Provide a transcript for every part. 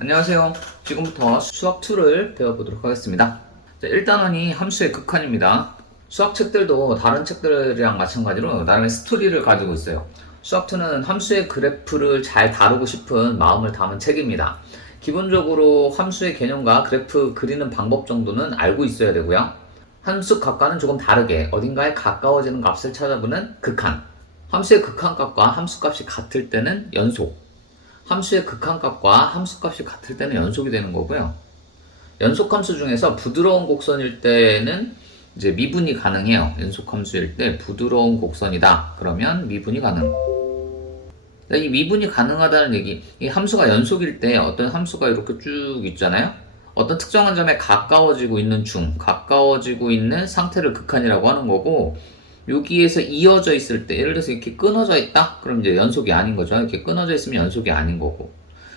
안녕하세요. 지금부터 수학 2를 배워보도록 하겠습니다. 자, 1단원이 함수의 극한입니다. 수학 책들도 다른 책들이랑 마찬가지로 나름의 스토리를 가지고 있어요. 수학 2는 함수의 그래프를 잘 다루고 싶은 마음을 담은 책입니다. 기본적으로 함수의 개념과 그래프 그리는 방법 정도는 알고 있어야 되고요. 함수 값과는 조금 다르게 어딘가에 가까워지는 값을 찾아보는 극한. 함수의 극한값과 함수값이 같을 때는 연속. 함수의 극한값과 함수값이 같을 때는 연속이 되는 거고요. 연속함수 중에서 부드러운 곡선일 때는 이제 미분이 가능해요. 연속함수일 때 부드러운 곡선이다. 그러면 미분이 가능. 이 미분이 가능하다는 얘기, 이 함수가 연속일 때 어떤 함수가 이렇게 쭉 있잖아요. 어떤 특정한 점에 가까워지고 있는 가까워지고 있는 상태를 극한이라고 하는 거고, 여기에서 이어져 있을 때, 예를 들어서 이렇게 끊어져 있다? 그럼 이제 연속이 아닌 거죠. 이렇게 끊어져 있으면 연속이 아닌 거고.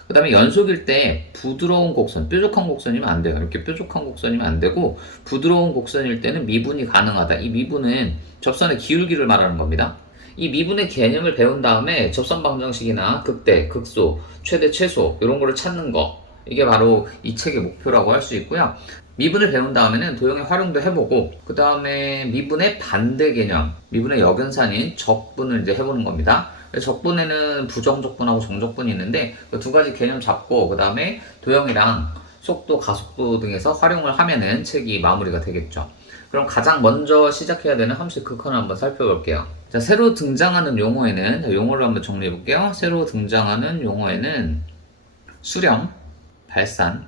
그 다음에 연속일 때 부드러운 곡선, 뾰족한 곡선이면 안 돼요. 이렇게 뾰족한 곡선이면 안 되고, 부드러운 곡선일 때는 미분이 가능하다. 이 미분은 접선의 기울기를 말하는 겁니다. 이 미분의 개념을 배운 다음에 접선 방정식이나 극대, 극소, 최대, 최소 이런 거를 찾는 거, 이게 바로 이 책의 목표라고 할 수 있고요. 미분을 배운 다음에는 도형의 활용도 해보고, 그 다음에 미분의 반대 개념, 미분의 역연산인 적분을 이제 해보는 겁니다. 적분에는 부정적분하고 정적분이 있는데 그 두 가지 개념 잡고, 그 다음에 도형이랑 속도, 가속도 등에서 활용을 하면은 책이 마무리가 되겠죠. 그럼 가장 먼저 시작해야 되는 함수의 극한을 한번 살펴볼게요. 자, 새로 등장하는 용어에는, 용어를 한번 정리해 볼게요. 새로 등장하는 용어에는 수렴, 발산,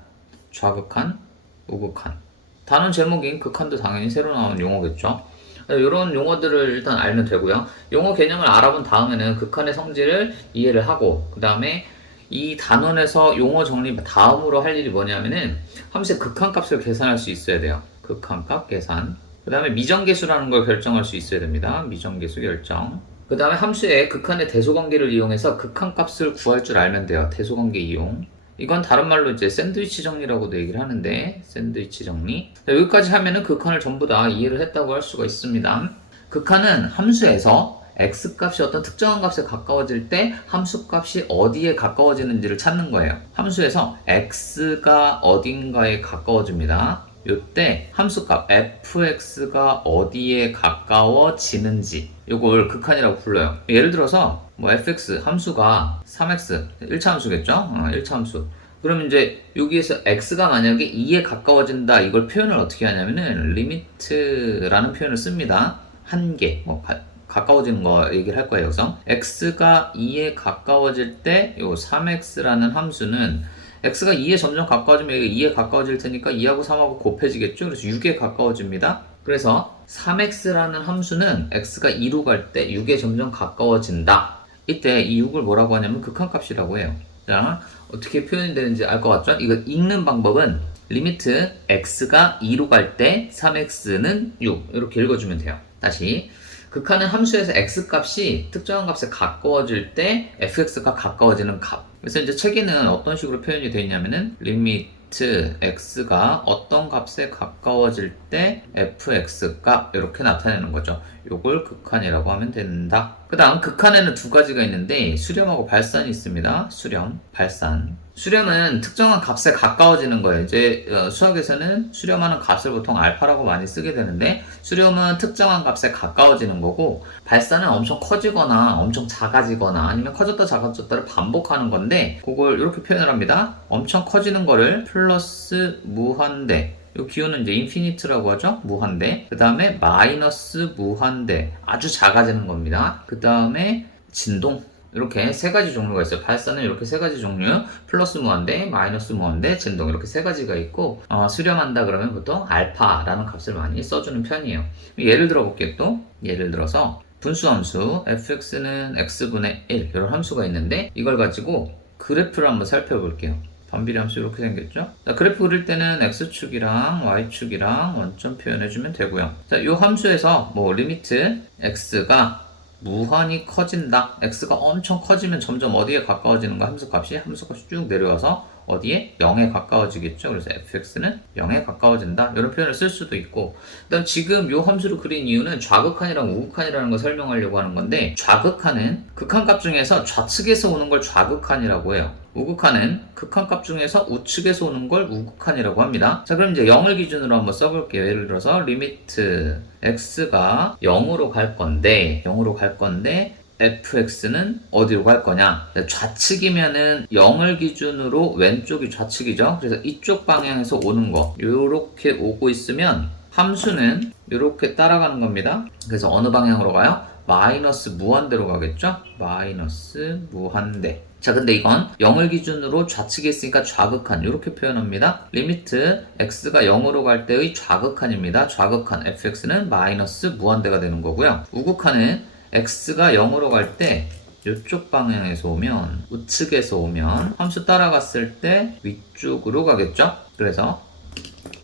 좌극한, 우극한. 단원 제목인 극한도 당연히 새로 나온 용어겠죠. 이런 용어들을 일단 알면 되고요. 용어 개념을 알아본 다음에는 극한의 성질을 이해를 하고, 그 다음에 이 단원에서 용어 정리 다음으로 할 일이 뭐냐면은 함수의 극한값을 계산할 수 있어야 돼요. 극한값 계산. 그 다음에 미정계수라는 걸 결정할 수 있어야 됩니다. 미정계수 결정. 그 다음에 함수의 극한의 대소관계를 이용해서 극한값을 구할 줄 알면 돼요. 대소관계 이용. 이건 다른 말로 이제 샌드위치 정리라고도 얘기를 하는데, 샌드위치 정리. 여기까지 하면은 극한을 전부 다 이해를 했다고 할 수가 있습니다. 극한은 함수에서 x값이 어떤 특정한 값에 가까워질 때 함수값이 어디에 가까워지는지를 찾는 거예요. 함수에서 x가 어딘가에 가까워집니다. 요때 함수값 fx가 어디에 가까워지는지, 요걸 극한이라고 불러요. 예를 들어서 뭐 fx 함수가 3x 1차 함수겠죠? 1차 함수. 그러면 이제 여기에서 x가 만약에 2에 가까워진다, 이걸 표현을 어떻게 하냐면은 리미트라는 표현을 씁니다. 한계, 뭐 가까워지는 거 얘기를 할 거예요. 여기서 x가 2에 가까워질 때 요 3x라는 함수는 x가 2에 점점 가까워지면 2에 가까워질 테니까 2하고 3하고 곱해지겠죠? 그래서 6에 가까워집니다. 그래서 3x라는 함수는 x가 2로 갈 때 6에 점점 가까워진다. 이때 이 6을 뭐라고 하냐면 극한값이라고 해요. 자, 어떻게 표현이 되는지 알 것 같죠? 이거 읽는 방법은 리미트 x가 2로 갈 때 3x는 6 이렇게 읽어주면 돼요. 다시, 극한은 함수에서 x값이 특정한 값에 가까워질 때 fx가 가까워지는 값. 그래서 이제 책에는 어떤 식으로 표현이 되어 있냐면은 리미트 x가 어떤 값에 가까워질 때 fx 값 이렇게 나타내는 거죠. 요걸 극한이라고 하면 된다. 그 다음 극한에는 두 가지가 있는데 수렴하고 발산이 있습니다. 수렴, 발산. 수렴은 특정한 값에 가까워지는 거예요. 이제 수학에서는 수렴하는 값을 보통 알파라고 많이 쓰게 되는데, 수렴은 특정한 값에 가까워지는 거고, 발산은 엄청 커지거나 엄청 작아지거나 아니면 커졌다 작아졌다를 반복하는 건데, 그걸 이렇게 표현을 합니다. 엄청 커지는 거를 플러스 무한대, 이 기호는 이제 인피니트라고 하죠. 무한대. 그 다음에 마이너스 무한대, 아주 작아지는 겁니다. 그 다음에 진동. 이렇게 세 가지 종류가 있어요. 발산은 이렇게 세 가지 종류, 플러스 무한대, 마이너스 무한대, 진동, 이렇게 세 가지가 있고, 수렴한다 그러면 보통 알파라는 값을 많이 써주는 편이에요. 예를 들어 볼게요. 또 예를 들어서 분수함수 fx는 x분의 1 이런 함수가 있는데, 이걸 가지고 그래프를 한번 살펴볼게요. 반비례 함수 이렇게 생겼죠? 자, 그래프 그릴 때는 x축이랑 y축이랑 원점 표현해주면 되고요. 자, 이 함수에서 뭐 리미트 x가 무한히 커진다. x가 엄청 커지면 점점 어디에 가까워지는가? 함수값이 쭉 내려와서 어디에? 0에 가까워지겠죠. 그래서 fx는 0에 가까워진다. 이런 표현을 쓸 수도 있고, 그다음 지금 이 함수를 그린 이유는 좌극한이랑 우극한이라는 걸 설명하려고 하는 건데, 좌극한은 극한값 중에서 좌측에서 오는 걸 좌극한이라고 해요. 우극한은 극한값 중에서 우측에서 오는 걸 우극한이라고 합니다. 자, 그럼 이제 0을 기준으로 한번 써볼게요. 예를 들어서 리미트 x가 0으로 갈 건데 fx는 어디로 갈 거냐? 좌측이면은 0을 기준으로 왼쪽이 좌측이죠. 그래서 이쪽 방향에서 오는 거 이렇게 오고 있으면 함수는 이렇게 따라가는 겁니다. 그래서 어느 방향으로 가요? 마이너스 무한대로 가겠죠? 마이너스 무한대. 자, 근데 이건 0을 기준으로 좌측에 있으니까 좌극한 이렇게 표현합니다. 리미트 x가 0으로 갈 때의 좌극한입니다. 좌극한 fx는 마이너스 무한대가 되는 거고요. 우극한은 x가 0으로 갈 때 이쪽 방향에서 오면 우측에서 오면 함수 따라갔을 때 위쪽으로 가겠죠? 그래서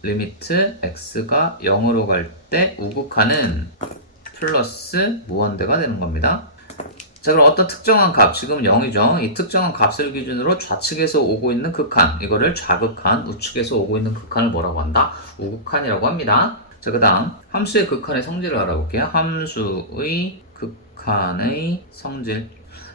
리미트 x가 0으로 갈 때 우극한은 플러스 무한대가 되는 겁니다. 자, 그럼 어떤 특정한 값, 지금 0이죠. 이 특정한 값을 기준으로 좌측에서 오고 있는 극한, 이거를 좌극한, 우측에서 오고 있는 극한을 뭐라고 한다? 우극한이라고 합니다. 자, 그 다음 함수의 극한의 성질을 알아볼게요. 함수의 극한의 성질.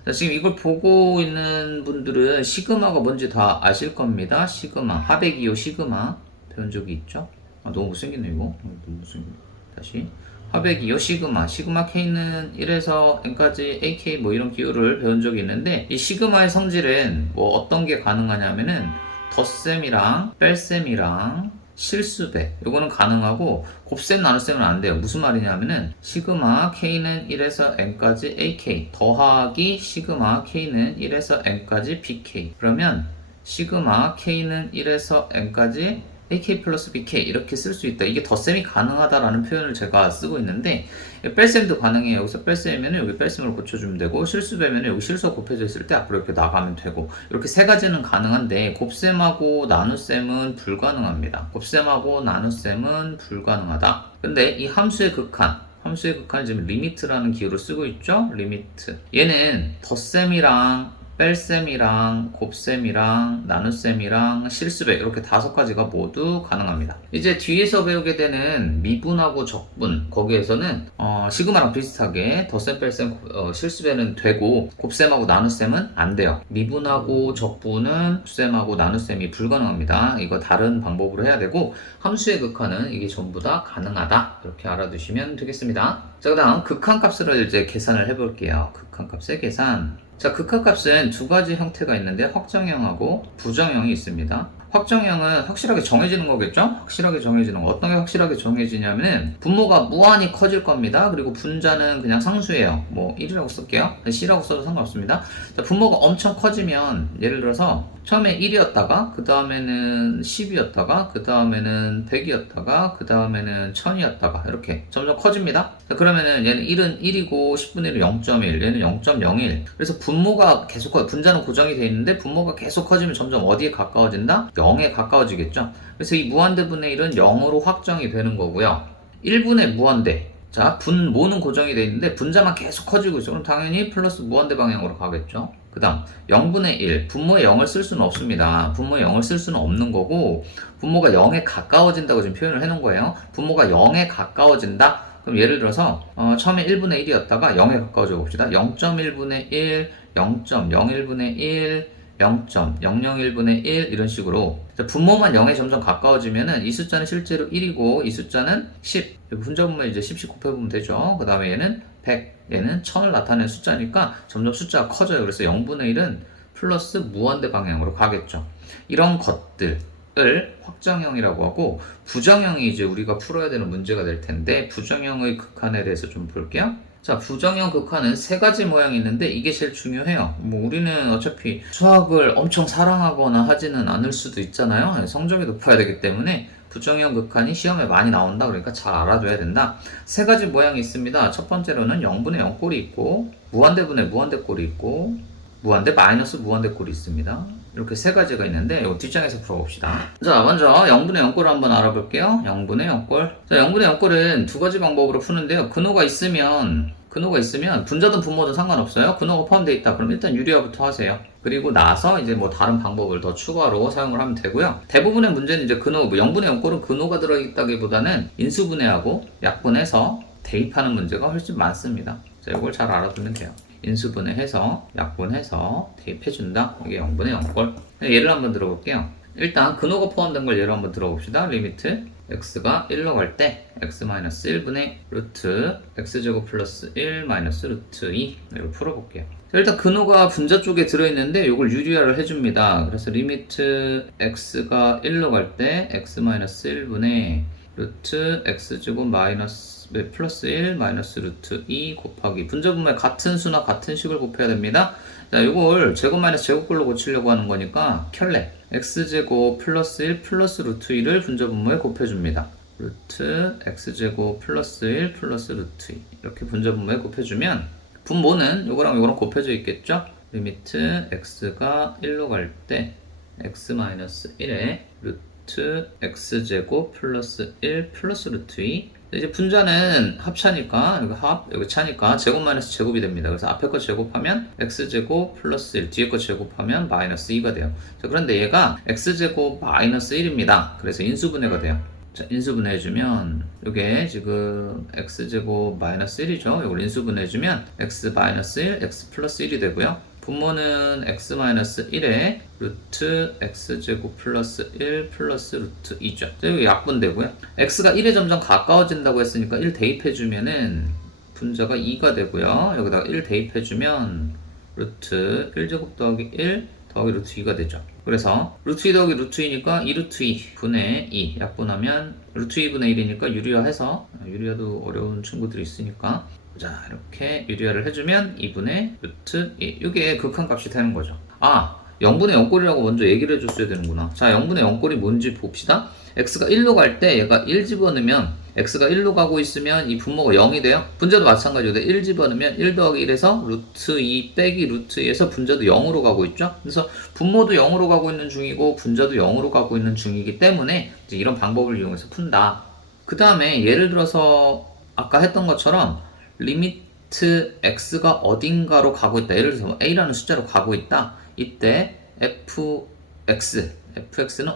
자, 지금 이걸 보고 있는 분들은 시그마가 뭔지 다 아실 겁니다. 시그마, 하백이요 시그마 배운 적이 있죠? 아, 너무 못생겼네 이거. 너무 못생겼네. 다시 하백이요 시그마 K는 1에서 n까지 AK 뭐 이런 기호를 배운 적이 있는데, 이 시그마의 성질은 뭐 어떤 게 가능하냐면은 덧셈이랑 뺄셈이랑 실수배 요거는 가능하고 곱셈 나눗셈은 안 돼요. 무슨 말이냐면은 시그마 K는 1에서 n까지 AK 더하기 시그마 K는 1에서 n까지 BK, 그러면 시그마 K는 1에서 n까지 AK 플러스 BK 이렇게 쓸 수 있다. 이게 덧셈이 가능하다라는 표현을 제가 쓰고 있는데, 뺄셈도 가능해요. 여기서 뺄셈이면 여기 뺄셈으로 고쳐주면 되고, 실수배면 여기 실수가 곱해져 있을 때 앞으로 이렇게 나가면 되고, 이렇게 세 가지는 가능한데 곱셈하고 나눗셈은 불가능합니다. 곱셈하고 나눗셈은 불가능하다. 근데 이 함수의 극한을 지금 리미트라는 기호를 쓰고 있죠. 리미트. 얘는 덧셈이랑 뺄셈이랑 곱셈이랑 나눗셈이랑 실수배 이렇게 5가지가 모두 가능합니다. 이제 뒤에서 배우게 되는 미분하고 적분, 거기에서는 시그마랑 비슷하게 덧셈, 뺄셈, 실수배는 되고 곱셈하고 나눗셈은 안 돼요. 미분하고 적분은 곱셈하고 나눗셈이 불가능합니다. 이거 다른 방법으로 해야 되고, 함수의 극한은 이게 전부 다 가능하다 이렇게 알아두시면 되겠습니다. 자, 그 다음 극한값을 이제 계산을 해볼게요. 극한값의 계산. 자, 극한값은 두 가지 형태가 있는데 확정형하고 부정형이 있습니다. 확정형은 확실하게 정해지는 거겠죠? 확실하게 정해지는 거. 어떤 게 확실하게 정해지냐면은 분모가 무한히 커질 겁니다. 그리고 분자는 그냥 상수예요. 뭐 1이라고 쓸게요. C라고 써도 상관없습니다. 자, 분모가 엄청 커지면 예를 들어서 처음에 1이었다가 그 다음에는 10이었다가 그 다음에는 100이었다가 그 다음에는 1000이었다가 이렇게 점점 커집니다. 자, 그러면은 얘는 1은 1이고 10분의 1은 0.1, 얘는 0.01. 그래서 분모가 계속 분자는 고정이 돼 있는데 분모가 계속 커지면 점점 어디에 가까워진다? 0에 가까워지겠죠. 그래서 이 무한대분의 1은 0으로 확정이 되는 거고요. 1분의 무한대. 자, 분모는 고정이 돼 있는데 분자만 계속 커지고 있어. 그럼 당연히 플러스 무한대 방향으로 가겠죠. 그 다음 0분의 1. 분모에 0을 쓸 수는 없습니다. 분모에 0을 쓸 수는 없는 거고, 분모가 0에 가까워진다고 지금 표현을 해놓은 거예요. 분모가 0에 가까워진다. 그럼 예를 들어서 처음에 1분의 1이었다가 0에 가까워져 봅시다. 0.1분의 1, 0.01분의 1, 0.001분의 1 이런 식으로 분모만 0에 점점 가까워지면은 이 숫자는 실제로 1이고 이 숫자는 10. 분자 분모에 이제 10씩 곱해보면 되죠. 그 다음에 얘는 100, 얘는 1000을 나타내는 숫자니까 점점 숫자가 커져요. 그래서 0분의 1은 플러스 무한대 방향으로 가겠죠. 이런 것들을 확정형이라고 하고, 부정형이 이제 우리가 풀어야 되는 문제가 될 텐데, 부정형의 극한에 대해서 좀 볼게요. 자, 부정형 극한은 세 가지 모양이 있는데 이게 제일 중요해요. 뭐 우리는 어차피 수학을 엄청 사랑하거나 하지는 않을 수도 있잖아요. 성적이 높아야 되기 때문에 부정형 극한이 시험에 많이 나온다. 그러니까 잘 알아둬야 된다. 세 가지 모양이 있습니다. 첫 번째로는 0분의 0 꼴이 있고, 무한대분의 무한대 꼴이 있고, 무한대 마이너스 무한대 꼴이 있습니다. 이렇게 세 가지가 있는데 이 뒷장에서 풀어봅시다. 자, 먼저 0분의 0꼴을 한번 알아볼게요. 0분의 0꼴. 자, 0분의 0꼴은 두 가지 방법으로 푸는데요. 근호가 있으면 분자든 분모든 상관없어요. 근호가 포함되어 있다. 그럼 일단 유리화부터 하세요. 그리고 나서 이제 뭐 다른 방법을 더 추가로 사용을 하면 되고요. 대부분의 문제는 이제 근호, 0분의 0꼴은 근호가 들어있다기보다는 인수분해하고 약분해서 대입하는 문제가 훨씬 많습니다. 자, 이걸 잘 알아두면 돼요. 인수분해해서 약분해서 대입해준다. 이게 0분의 0꼴. 예를 한번 들어볼게요. 일단 근호가 포함된 걸 예로 한번 들어봅시다. 리미트 x가 1로 갈 때 x-1분의 루트 x제곱 플러스 1 마이너스 루트 2 이걸 풀어볼게요. 일단 근호가 분자 쪽에 들어있는데 이걸 유리화를 해줍니다. 그래서 리미트 x가 1로 갈 때 x-1분의 루트 x제곱 마이너스 플러스 1 마이너스 루트 2 곱하기 분자분모에 같은 수나 같은 식을 곱해야 됩니다. 자, 이걸 제곱 마이너스 제곱꼴로 고치려고 하는 거니까 켤레 x제곱 플러스 1 플러스 루트 2를 분자분모에 곱해줍니다. 루트 x제곱 플러스 1 플러스 루트 2 이렇게 분자분모에 곱해주면 분모는 요거랑 요거랑 곱해져 있겠죠? 리미트 x가 1로 갈 때 x-1에 루트 x제곱 플러스 1 플러스 루트 2 이제 분자는 합차니까 여기 합 여기 차니까 제곱 마이너스 제곱이 됩니다. 그래서 앞에 거 제곱하면 x제곱 플러스 1 뒤에 거 제곱하면 마이너스 2가 돼요. 자, 그런데 얘가 x제곱 마이너스 1입니다. 그래서 인수분해가 돼요. 자, 인수분해해주면 이게 지금 x제곱 마이너스 1이죠. 이걸 인수분해해주면 x 마이너스 1 x 플러스 1이 되고요. 분모는 x-1에 루트 x제곱 플러스 1 플러스 루트 2죠. 여기 약분되고요. x가 1에 점점 가까워진다고 했으니까 1 대입해주면은 분자가 2가 되고요. 여기다가 1 대입해주면 루트 1제곱 더하기 1 더하기 루트 2가 되죠. 그래서 루트 2 더하기 루트 2니까 2루트 2 분의 2 약분하면 루트 2분의 1이니까 유리화해서 유리화도 어려운 친구들이 있으니까 자, 이렇게 유리화를 해주면 2분의 루트 2. 이게 극한값이 되는 거죠. 아, 0분의 0꼴이라고 먼저 얘기를 해줬어야 되는구나. 자, 0분의 0꼴이 뭔지 봅시다. x가 1로 갈 때 얘가 1 집어넣으면 x가 1로 가고 있으면 이 분모가 0이 돼요. 분자도 마찬가지로 1 집어넣으면 1 더하기 1에서 루트 2 빼기 루트 2에서 분자도 0으로 가고 있죠. 그래서 분모도 0으로 가고 있는 중이고 분자도 0으로 가고 있는 중이기 때문에 이제 이런 방법을 이용해서 푼다. 그 다음에 예를 들어서 아까 했던 것처럼 리미트 x가 어딘가로 가고 있다. 예를 들어서 a라는 숫자로 가고 있다. 이때 fx는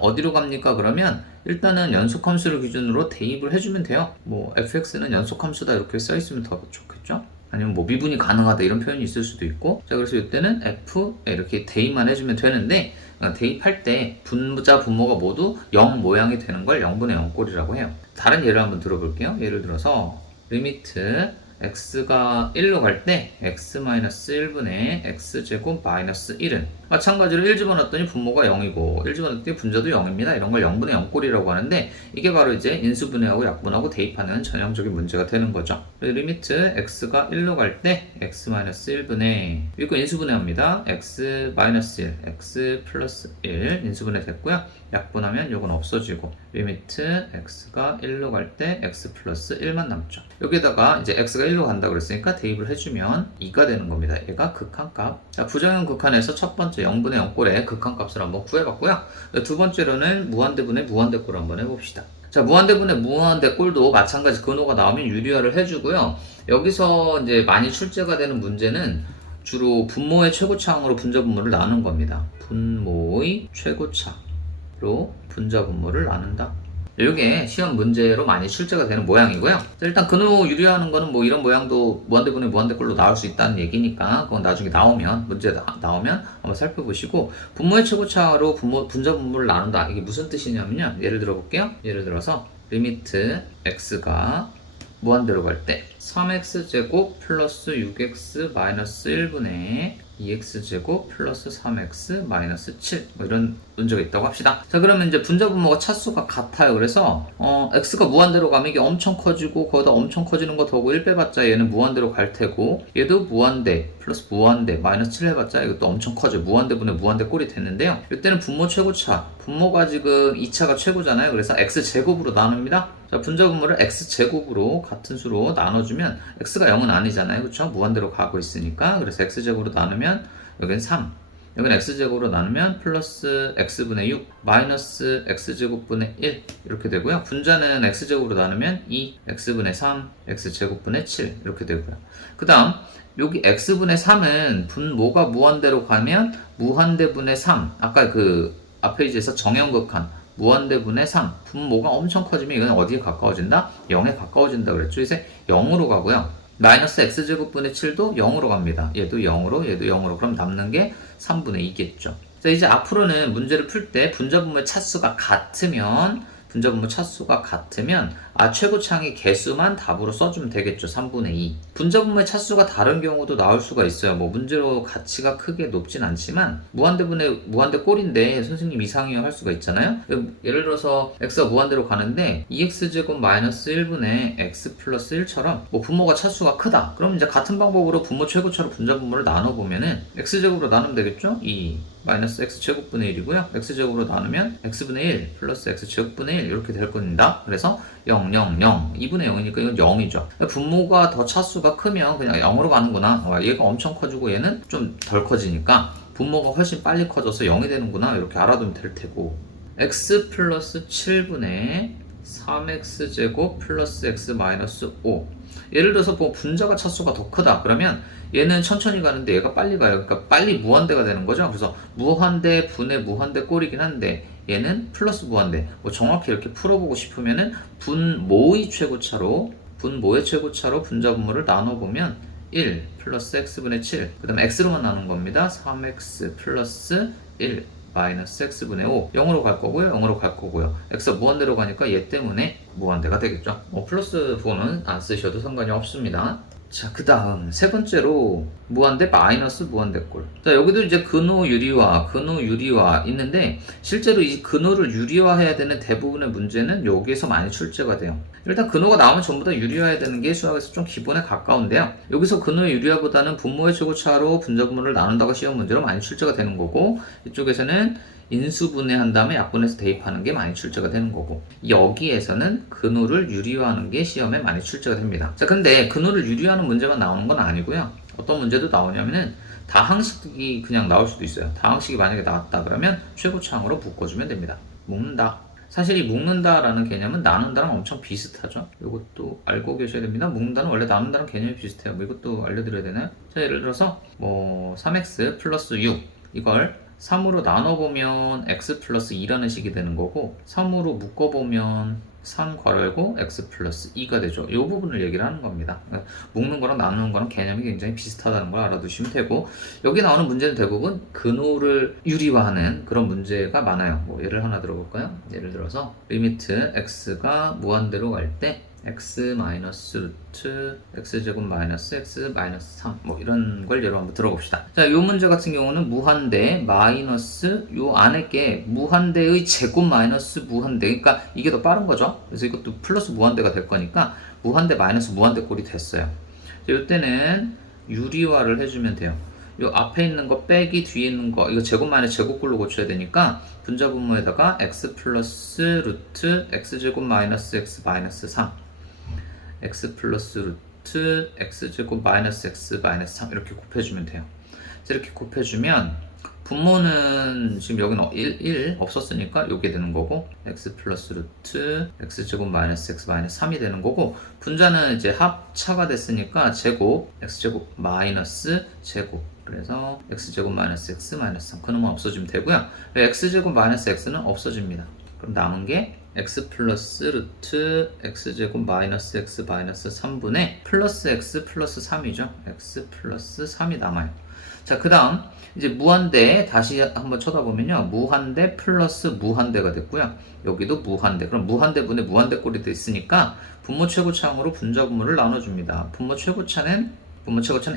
어디로 갑니까? 그러면 일단은 연속함수를 기준으로 대입을 해주면 돼요. 뭐 fx는 연속함수다 이렇게 써있으면 더 좋겠죠? 아니면 뭐 미분이 가능하다 이런 표현이 있을 수도 있고. 자, 그래서 이때는 f에 이렇게 대입만 해주면 되는데 대입할 때 분자 분모가 모두 0 모양이 되는 걸 0분의 0꼴이라고 해요. 다른 예를 한번 들어볼게요. 예를 들어서 리미트 x가 1로 갈 때 x-1분의 x제곱 마이너스 1은 마찬가지로 1 집어넣었더니 분모가 0이고 1 집어넣었더니 분자도 0입니다. 이런 걸 0분의 0꼴이라고 하는데 이게 바로 이제 인수분해하고 약분하고 대입하는 전형적인 문제가 되는 거죠. 리미트 x가 1로 갈 때 x-1분의 이거 인수분해합니다. x-1 x 플러스 1 인수분해 됐고요. 약분하면 이건 없어지고 리미트 x가 1로 갈 때 x 플러스 1만 남죠. 여기다가 이제 x가 1로 간다고 그랬으니까 대입을 해주면 2가 되는 겁니다. 얘가 극한값. 자, 부정형 극한에서 첫 번째 0분의 0꼴의 극한값을 한번 구해봤고요. 두 번째로는 무한대분의 무한대꼴을 한번 해봅시다. 자, 무한대분의 무한대꼴도 마찬가지 근호가 나오면 유리화를 해주고요. 여기서 이제 많이 출제가 되는 문제는 주로 분모의 최고차항으로 분자 분모를 나눈 겁니다. 분모의 최고차로 분자 분모를 나눈다. 이게 시험 문제로 많이 출제가 되는 모양이고요. 일단 근호 유리화하는 거는 뭐 이런 모양도 무한대분의 무한대꼴로 나올 수 있다는 얘기니까 그건 나중에 나오면 문제 나오면 한번 살펴보시고 분모의 최고차로 분자 분모를 나눈다. 이게 무슨 뜻이냐면요. 예를 들어 볼게요. 예를 들어서 리미트 x가 무한대로 갈 때 3x제곱 플러스 6x 마이너스 1분의 2x제곱 플러스 3x 마이너스 7 뭐 이런 문제가 있다고 합시다. 자, 그러면 이제 분자 분모가 차수가 같아요. 그래서 x가 무한대로 가면 이게 엄청 커지고 거기다 엄청 커지는 거 더고 1 빼봤자 얘는 무한대로 갈 테고 얘도 무한대 플러스 무한대 마이너스 7 해봤자 이것도 엄청 커져. 무한대분의 무한대 꼴이 됐는데요. 이때는 분모 최고차 분모가 지금 2차가 최고잖아요. 그래서 x제곱으로 나눕니다. 자, 분자 분모를 x제곱으로 같은 수로 나눠주면 x가 0은 아니잖아요. 그렇죠? 무한대로 가고 있으니까. 그래서 x제곱으로 나누면 여기는 3 여기는 x제곱으로 나누면 플러스 x분의 6 마이너스 x제곱분의 1 이렇게 되고요. 분자는 x제곱으로 나누면 2 x분의 3 x제곱분의 7 이렇게 되고요. 그 다음 여기 x분의 3은 분모가 무한대로 가면 무한대분의 3 아까 그 앞 페이지에서 정형극한 무한대분의 3 분모가 엄청 커지면 이건 어디에 가까워진다? 0에 가까워진다 그랬죠. 이제 0으로 가고요. 마이너스 x제곱분의 7도 0으로 갑니다. 얘도 0으로, 얘도 0으로. 그럼 남는 게 3분의 2겠죠. 자, 이제 앞으로는 문제를 풀 때 분자분모의 차수가 같으면 최고차항의 개수만 답으로 써주면 되겠죠. 3분의 2. 분자분모의 차수가 다른 경우도 나올 수가 있어요. 뭐 문제로 가치가 크게 높진 않지만 무한대 꼴인데 선생님 이상이요 할 수가 있잖아요. 예를 들어서 x가 무한대로 가는데 2x제곱 마이너스 1분의 x 플러스 1처럼 뭐 분모가 차수가 크다. 그럼 이제 같은 방법으로 분모 최고차로 분자분모를 나눠보면은 x제곱으로 나누면 되겠죠. 2 마이너스 x제곱분의 1이고요. x제곱으로 나누면 x분의 1 플러스 x제곱분의 1 이렇게 될 겁니다. 그래서 0, 0, 0 2분의 0이니까 이건 0이죠. 분모가 더 차수가 크면 그냥 0으로 가는구나. 얘가 엄청 커지고 얘는 좀 덜 커지니까 분모가 훨씬 빨리 커져서 0이 되는구나. 이렇게 알아두면 될 테고 x 플러스 7분의 3x제곱 플러스 x 마이너스 5 예를 들어서 뭐 분자가 차수가 더 크다 그러면 얘는 천천히 가는데 얘가 빨리 가요. 그러니까 빨리 무한대가 되는 거죠. 그래서 무한대 분의 무한대 꼴이긴 한데 얘는 플러스 무한대. 뭐 정확히 이렇게 풀어보고 싶으면은 분모의 최고차로 분자분모를 나눠보면 1 플러스 x분의 7 그 다음에 x로만 나눈 겁니다. 3x 플러스 1 마이너스 x분의 5 0으로 갈 거고요. 0으로 갈 거고요. x가 무한대로 가니까 얘 때문에 무한대가 되겠죠. 플러스 4는 안 쓰셔도 상관이 없습니다. 자, 그 다음 세 번째로 무한대 마이너스 무한대꼴. 자, 여기도 이제 근호 유리화 있는데 실제로 이 근호를 유리화해야 되는 대부분의 문제는 여기에서 많이 출제가 돼요. 일단 근호가 나오면 전부 다 유리화해야 되는 게 수학에서 좀 기본에 가까운데요. 여기서 근호의 유리화보다는 분모의 최고차로 분자분모를 나눈다고 시험 문제로 많이 출제가 되는 거고 이쪽에서는 인수분해한 다음에 약분해서 대입하는 게 많이 출제가 되는 거고 여기에서는 근호를 유리화하는 게 시험에 많이 출제가 됩니다. 자, 근데 근호를 유리화하는 문제만 나오는 건 아니고요. 어떤 문제도 나오냐면은 다항식이 그냥 나올 수도 있어요. 다항식이 만약에 나왔다 그러면 최고차항으로 묶어주면 됩니다. 묶는다. 사실 이 묶는다라는 개념은 나눈다랑 엄청 비슷하죠. 이것도 알고 계셔야 됩니다. 묶는다는 원래 나눈다랑 개념이 비슷해요. 뭐 이것도 알려드려야 되나요? 자, 예를 들어서 뭐 3x 플러스 6 이걸 3으로 나눠보면 x 플러스 2라는 식이 되는 거고 3으로 묶어보면 3 괄호 열고 x 플러스 2가 되죠. 이 부분을 얘기를 하는 겁니다. 그러니까 묶는 거랑 나누는 거랑 개념이 굉장히 비슷하다는 걸 알아두시면 되고 여기 나오는 문제는 대부분 근호를 유리화하는 그런 문제가 많아요. 뭐 예를 하나 들어볼까요? 예를 들어서 리미트 x가 무한대로 갈 때 x 마이너스 루트 x제곱 마이너스 x 마이너스 3 뭐 이런 걸 예로 한번 들어봅시다. 자, 이 문제 같은 경우는 무한대 마이너스 요 안에 게 무한대의 제곱 마이너스 무한대 그러니까 이게 더 빠른 거죠. 그래서 이것도 플러스 무한대가 될 거니까 무한대 마이너스 무한대 꼴이 됐어요. 자, 이때는 유리화를 해주면 돼요. 요 앞에 있는 거 빼기 뒤에 있는 거 이거 제곱 마이너스 제곱꼴로 고쳐야 되니까 분자분모에다가 x 플러스 루트 x제곱 마이너스 x 마이너스 3 x 플러스 루트 x제곱 마이너스 x 마이너스 3 이렇게 곱해주면 돼요. 이렇게 곱해주면 분모는 지금 여기는 1 없었으니까 요게 되는 거고 x 플러스 루트 x제곱 마이너스 x 마이너스 3이 되는 거고 분자는 이제 합차가 됐으니까 제곱 x제곱 마이너스 제곱 그래서 x제곱 마이너스 x 마이너스 3 그놈은 없어지면 되고요. x제곱 마이너스 x는 없어집니다. 그럼 남은 게 x 플러스 루트 x제곱 마이너스 x 마이너스 3분의 플러스 x 플러스 3이죠. x 플러스 3이 남아요. 자, 그 다음 이제 무한대 다시 한번 쳐다보면요. 무한대 플러스 무한대가 됐고요. 여기도 무한대. 그럼 무한대분의 무한대꼴이 됐으니까 분모 최고차항으로 분자분모를 나눠줍니다. 분모 최고차는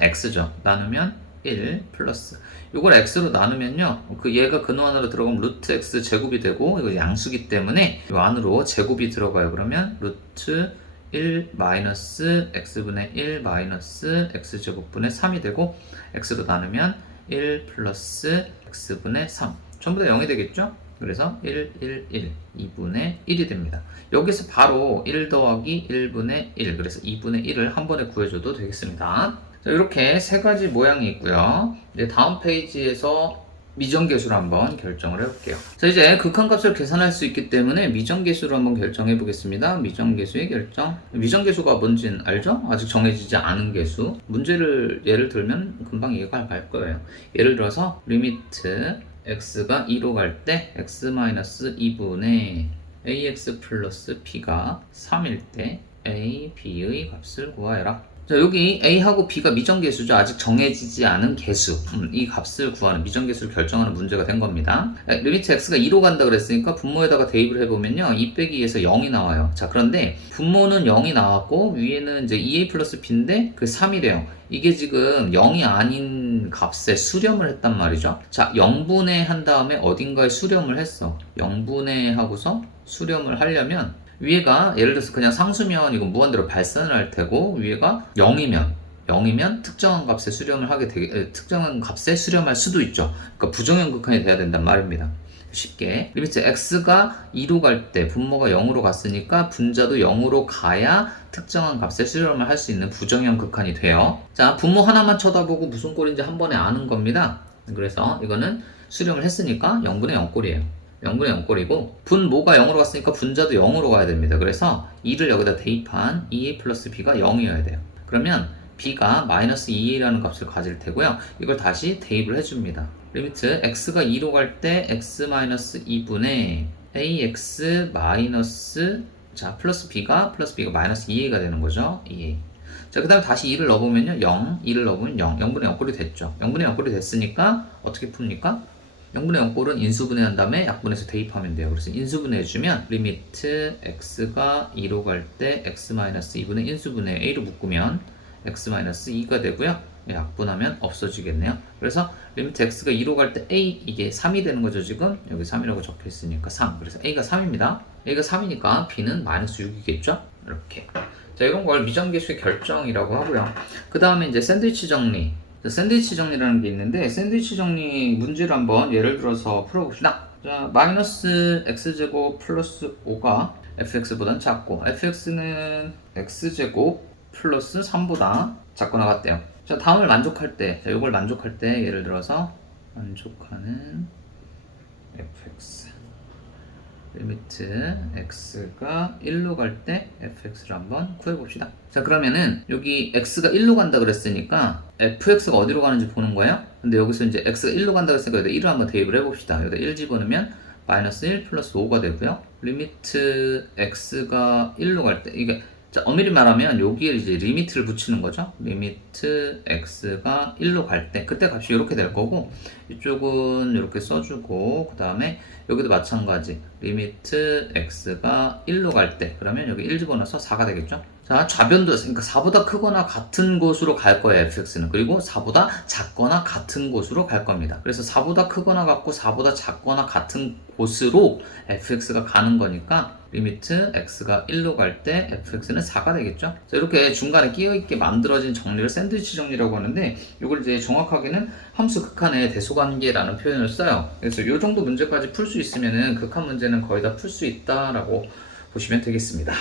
x죠. 나누면 1 플러스 이걸 x로 나누면요 얘가 근호 안으로 들어가면 루트 x 제곱이 되고 이거 양수기 때문에 이 안으로 제곱이 들어가요. 그러면 루트 1 마이너스 x분의 1 마이너스 x제곱분의 3이 되고 x로 나누면 1 플러스 x분의 3 전부 다 0이 되겠죠? 그래서 1, 1, 1 2분의 1이 됩니다. 여기서 바로 1 더하기 1분의 1 그래서 2분의 1을 한 번에 구해줘도 되겠습니다. 자, 이렇게 세 가지 모양이 있고요. 이제 다음 페이지에서 미정계수를 한번 결정을 해볼게요. 자, 이제 극한값을 계산할 수 있기 때문에 미정계수를 한번 결정해 보겠습니다. 미정계수의 결정. 미정계수가 뭔지는 알죠? 아직 정해지지 않은 계수. 문제를 예를 들면 금방 이해가 갈 거예요. 예를 들어서 리미트 x가 2로 갈 때 x-2분의 ax 플러스 b가 3일 때 a, b의 값을 구하여라. 자, 여기 A하고 B가 미정계수죠. 아직 정해지지 않은 계수. 이 값을 구하는 미정계수를 결정하는 문제가 된 겁니다. 리미트 x가 2로 간다 그랬으니까 분모에다가 대입을 해보면요. 2 빼기 2에서 0이 나와요. 자, 그런데 분모는 0이 나왔고 위에는 이제 2a 플러스 b인데 그 3이래요. 이게 지금 0이 아닌 값에 수렴을 했단 말이죠. 자, 0분의 한 다음에 어딘가에 수렴을 했어. 0분의 하고서 수렴을 하려면 위에가 예를 들어서 그냥 상수면 이건 무한대로 발산을 할 테고 위에가 0이면 특정한 값에 수렴을 하게 되게 특정한 값에 수렴할 수도 있죠. 그러니까 부정형 극한이 돼야 된단 말입니다. 쉽게 리미트 x가 2로 갈 때 분모가 0으로 갔으니까 분자도 0으로 가야 특정한 값에 수렴을 할 수 있는 부정형 극한이 돼요. 자, 분모 하나만 쳐다보고 무슨 꼴인지 한 번에 아는 겁니다. 그래서 이거는 수렴을 했으니까 0분의 0꼴이에요. 0분의 0꼴이고 분모가 0으로 갔으니까 분자도 0으로 가야 됩니다. 그래서 2를 여기다 대입한 2a 플러스 b가 0이어야 돼요. 그러면 b가 마이너스 2a라는 값을 가질 테고요. 이걸 다시 대입을 해줍니다. 리미트 x가 2로 갈 때 x 마이너스 2분의 ax 마이너스 자 플러스 b가 마이너스 2a가 되는 거죠. 2a. 자, 그 다음에 다시 2를 넣어보면요. 0, 2를 넣어보면 0, 0분의 0꼴이 됐죠. 0분의 0꼴이 됐으니까 어떻게 풉니까? 0분의 0꼴은 인수분해한 다음에 약분해서 대입하면 돼요. 그래서 인수분해해주면 리미트 x가 2로 갈 때 x-2분의 인수분해 a로 묶으면 x-2가 되고요. 약분하면 없어지겠네요. 그래서 리미트 x가 2로 갈 때 a 이게 3이 되는 거죠. 지금 여기 3이라고 적혀 있으니까 3. 그래서 a가 3입니다. a가 3이니까 b는 마이너스 6이겠죠. 이렇게. 자, 이런 걸 미정계수의 결정이라고 하고요. 그 다음에 이제 샌드위치 정리. 샌드위치 정리라는 게 있는데 샌드위치 정리 문제를 한번 예를 들어서 풀어봅시다. 자, 마이너스 x제곱 플러스 5가 fx보다는 작고 fx는 x제곱 플러스 3보다 작고 나갔대요. 자, 다음을 만족할 때, 자, 이걸 만족할 때 예를 들어서 만족하는 fx 리미트 x가 1로 갈 때 fx를 한번 구해봅시다. 자, 그러면은 여기 x가 1로 간다 그랬으니까 fx가 어디로 가는지 보는 거예요. 근데 여기서 이제 x가 1로 간다 그랬으니까 여기다 1을 한번 대입을 해봅시다. 여기다 1 집어넣으면 마이너스 1 플러스 5가 되고요. 리미트 x가 1로 갈 때 이게 자, 엄밀히 말하면 여기에 이제 리미트를 붙이는 거죠. 리미트 x가 1로 갈 때 그때 값이 이렇게 될 거고 이쪽은 이렇게 써주고 그 다음에 여기도 마찬가지 리미트 x가 1로 갈 때 그러면 여기 1 집어넣어서 4가 되겠죠. 자, 좌변도 그러니까 4보다 크거나 같은 곳으로 갈 거예요. fx는. 그리고 4보다 작거나 같은 곳으로 갈 겁니다. 그래서 4보다 크거나 같고 4보다 작거나 같은 곳으로 fx가 가는 거니까 리미트 x가 1로 갈 때 fx는 4가 되겠죠. 자, 이렇게 중간에 끼어있게 만들어진 정리를 샌드위치 정리라고 하는데 이걸 이제 정확하게는 함수 극한의 대소관계라는 표현을 써요. 그래서 이 정도 문제까지 풀 수 있으면은 극한 문제는 거의 다 풀 수 있다라고 보시면 되겠습니다.